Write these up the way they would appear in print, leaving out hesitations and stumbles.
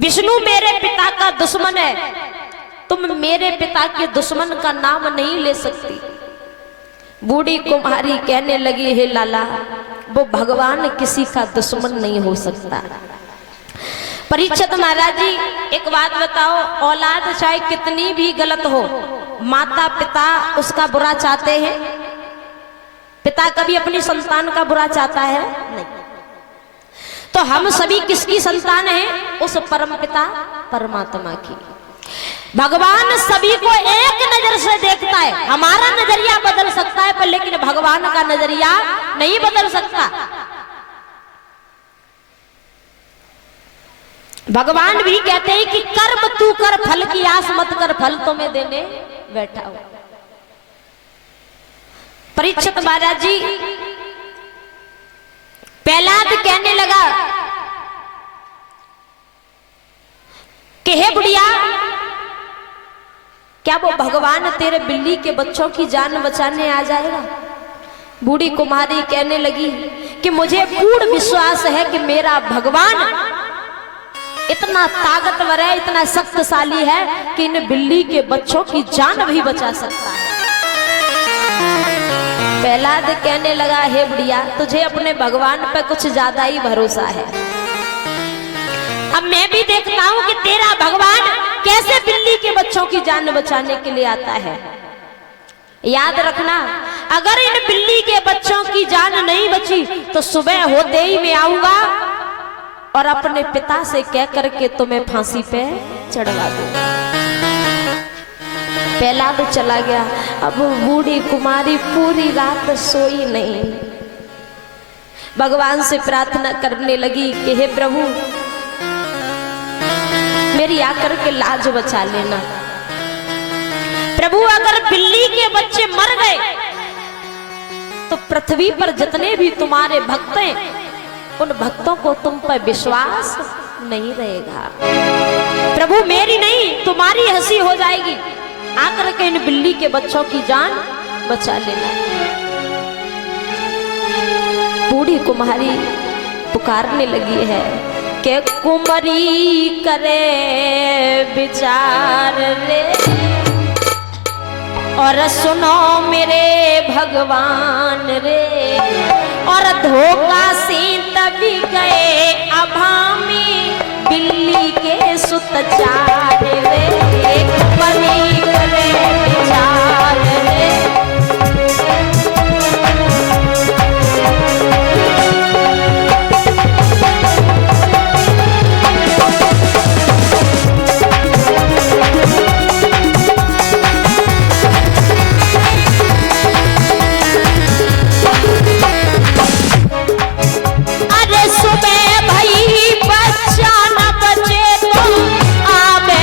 विष्णु मेरे पिता का दुश्मन है, तुम मेरे पिता के दुश्मन का नाम नहीं ले सकती। बूढ़ी कुमारी कहने लगी, हे लाला, वो भगवान किसी का दुश्मन नहीं हो सकता। परीक्षित महाराज जी, एक बात बताओ, औलाद चाहे कितनी भी गलत हो, माता पिता उसका बुरा चाहते हैं? पिता कभी अपनी संतान का बुरा चाहता है? नहीं। तो हम सभी किसकी संतान हैं? उस परम पिता परमात्मा की। भगवान सभी को एक नजर से देखता है। हमारा नजरिया बदल सकता है पर लेकिन भगवान का नजरिया नहीं बदल सकता। भगवान भी कहते हैं कि कर्म तू कर, फल की आस मत कर, फल तुम्हें देने बैठा हो। परीक्षित महाराज जी, प्रहलाद कहने लगा कि हे बुढ़िया, क्या वो भगवान तेरे बिल्ली के बच्चों की जान बचाने आ जाएगा? बूढ़ी कुमारी कहने लगी कि मुझे पूर्ण विश्वास है कि मेरा भगवान इतना ताकतवर है, इतना शक्तिशाली है कि इन बिल्ली के बच्चों की जान भी बचा सकता है। प्रहलाद कहने लगा, हे बुढ़िया, तुझे अपने भगवान पर कुछ ज्यादा ही भरोसा है। अब मैं भी देखता हूं कि तेरा भगवान कैसे बिल्ली के बच्चों की जान बचाने के लिए आता है। याद रखना, अगर इन बिल्ली के बच्चों की जान नहीं बची तो सुबह होते ही मैं आऊंगा और अपने पिता से कह करके तुम्हें फांसी पे चढ़वा दूंगा। प्रहलाद चला गया। अब बूढ़ी कुमारी पूरी रात सोई नहीं, भगवान से प्रार्थना करने लगी कि हे प्रभु, मेरी आकर के लाज बचा लेना। प्रभु, अगर बिल्ली के बच्चे मर गए तो पृथ्वी पर जितने भी तुम्हारे भक्त हैं उन भक्तों को तुम पर विश्वास नहीं रहेगा। प्रभु, मेरी नहीं तुम्हारी हंसी हो जाएगी, आकर के इन बिल्ली के बच्चों की जान बचा लेना। बूढ़ी कुमारी पुकारने लगी है कि कुमारी करे विचार रे, और सुनो मेरे भगवान रे, और धोखा से तभी गए अभामी बिल्ली के सुत चार रे, कुमारी करे विचार रे। अरे सुबह भई बच्चा न बचे तो आवे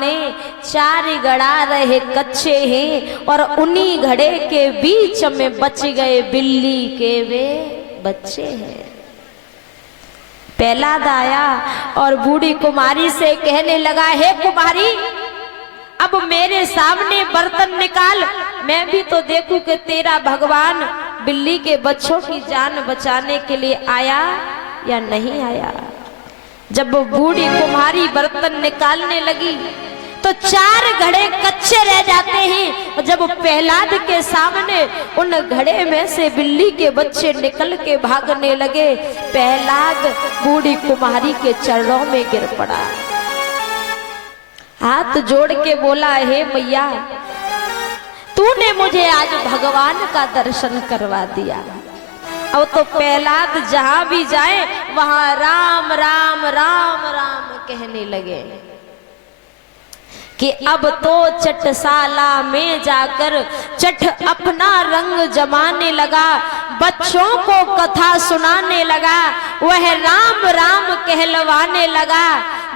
सामने 4 घड़ा रहे कच्चे हैं और उन्हीं घड़े के बीच में बच गए बिल्ली के वे बच्चे हैं। प्रहलाद आया और बूढ़ी कुमारी से कहने लगा, हे कुमारी, अब मेरे सामने बर्तन निकाल, मैं भी तो देखूं कि तेरा भगवान बिल्ली के बच्चों की जान बचाने के लिए आया या नहीं आया। जब वो बूढ़ी कुम्हारी बर्तन निकालने लगी तो 4 घड़े कच्चे रह जाते हैं और जब प्रहलाद के सामने उन घड़े में से बिल्ली के बच्चे निकल के भागने लगे, प्रहलाद बूढ़ी कुम्हारी के चरणों में गिर पड़ा, हाथ जोड़ के बोला, हे मैया, तूने मुझे आज भगवान का दर्शन करवा दिया। अब तो प्रहलाद जहां भी जाए वहां राम राम राम राम कहने लगे कि अब तो चटशाला में जाकर चट अपना रंग जमाने लगा, बच्चों को कथा सुनाने लगा, वह राम राम कहलवाने लगा।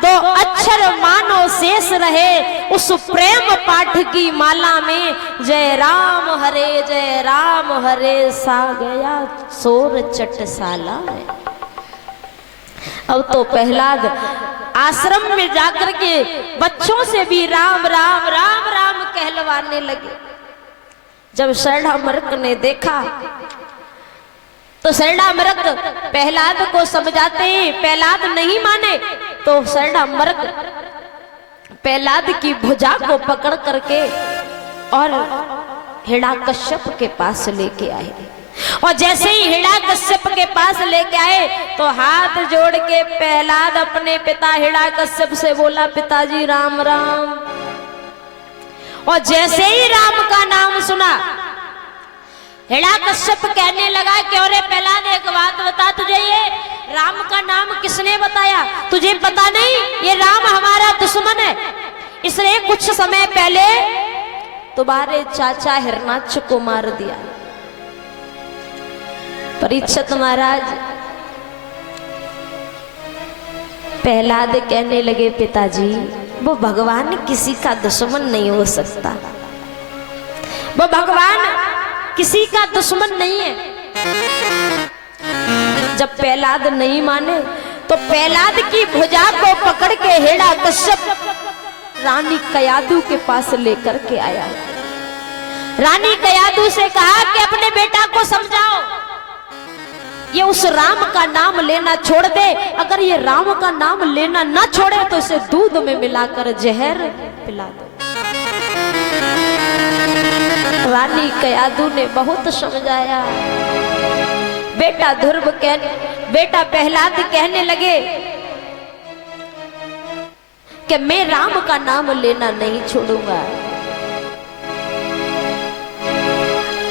2 अक्षर मानो शेष रहे उस प्रेम पाठ की माला में, जय राम हरे सा गया शोर चटशाला में। अब तो प्रहलाद आश्रम में जाकर के बच्चों से भी राम राम राम राम कहलवाने लगे। जब शरणामर्क ने देखा तो शरणामर्क प्रहलाद को समझाते हैं, प्रहलाद नहीं माने तो शरणामर्क प्रहलाद की भुजा को पकड़ करके और हिरण्याकश्यप के पास लेके आए। और जैसे ही हिरण्याकश्यप के पास लेके आए तो हाथ जोड़ के प्रहलाद अपने पिता हिरण्याकश्यप से बोला, पिताजी राम राम। और जैसे ही राम का नाम सुना, हिरण्याकश्यप कहने लगा कि अरे प्रहलाद, एक बात बता, तुझे ये राम का नाम किसने बताया? तुझे पता नहीं ये राम हमारा दुश्मन है, इसने कुछ समय पहले तुम्हारे चाचा हिरण्याक्ष को मार दिया। परीक्षित महाराज प्रहलाद कहने लगे, पिताजी वो भगवान किसी का दुश्मन नहीं हो सकता, वो भगवान किसी का दुश्मन नहीं है। जब प्रहलाद नहीं माने तो प्रहलाद की भुजा को पकड़ के हिरण्याकश्यप रानी कयादू के पास लेकर के आया। रानी कयादू से कहा कि अपने बेटा को समझाओ, ये उस राम का नाम लेना छोड़ दे, अगर ये राम का नाम लेना ना छोड़े तो इसे दूध में मिलाकर जहर पिला दो। रानी कयादू ने बहुत समझाया। बेटा प्रहलाद कहने लगे कि मैं राम का नाम लेना नहीं छोड़ूंगा।